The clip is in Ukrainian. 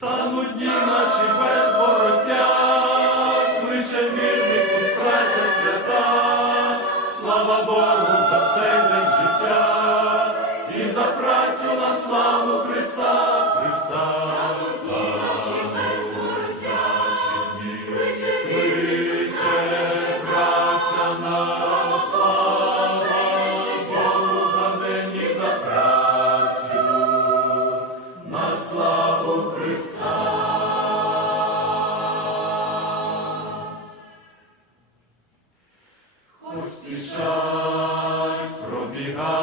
Стануть дні наші без лише вірнику праця свята, слава Богу за цей день життя і за працю на славу Христа. Христа. Поспішай пробігай.